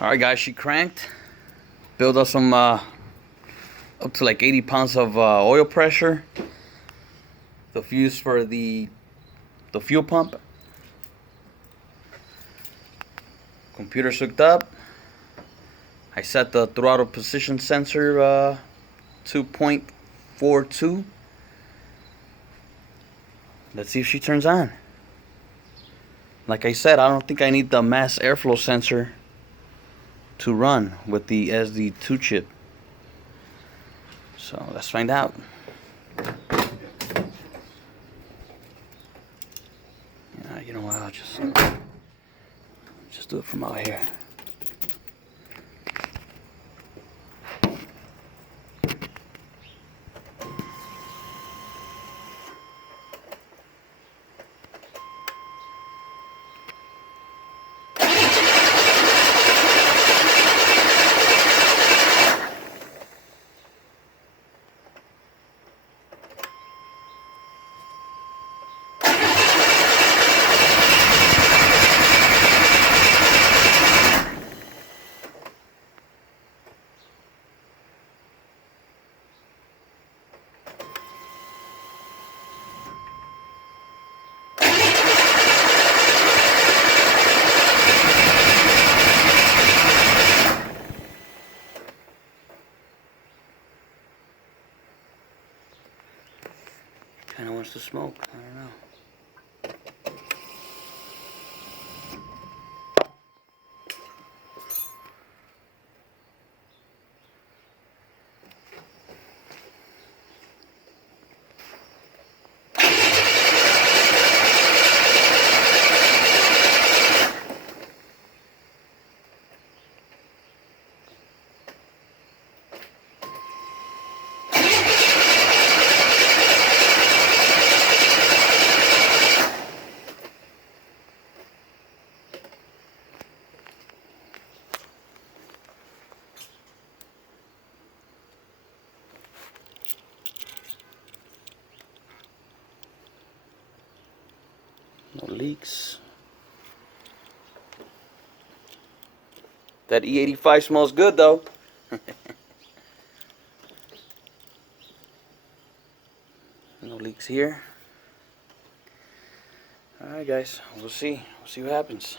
Alright guys, she cranked. Built up some up to like 80 pounds of oil pressure. The fuse for the fuel pump. Computer's hooked up. I set the throttle position sensor to 0.42. Let's see if she turns on. Like I said, I don't think I need the mass airflow sensor to run with the SD2 chip. So let's find out. You know what? I'll just do it from out here. Kinda wants to smoke, I don't know. No leaks. That E85 smells good though. No leaks here. Alright guys, we'll see what happens.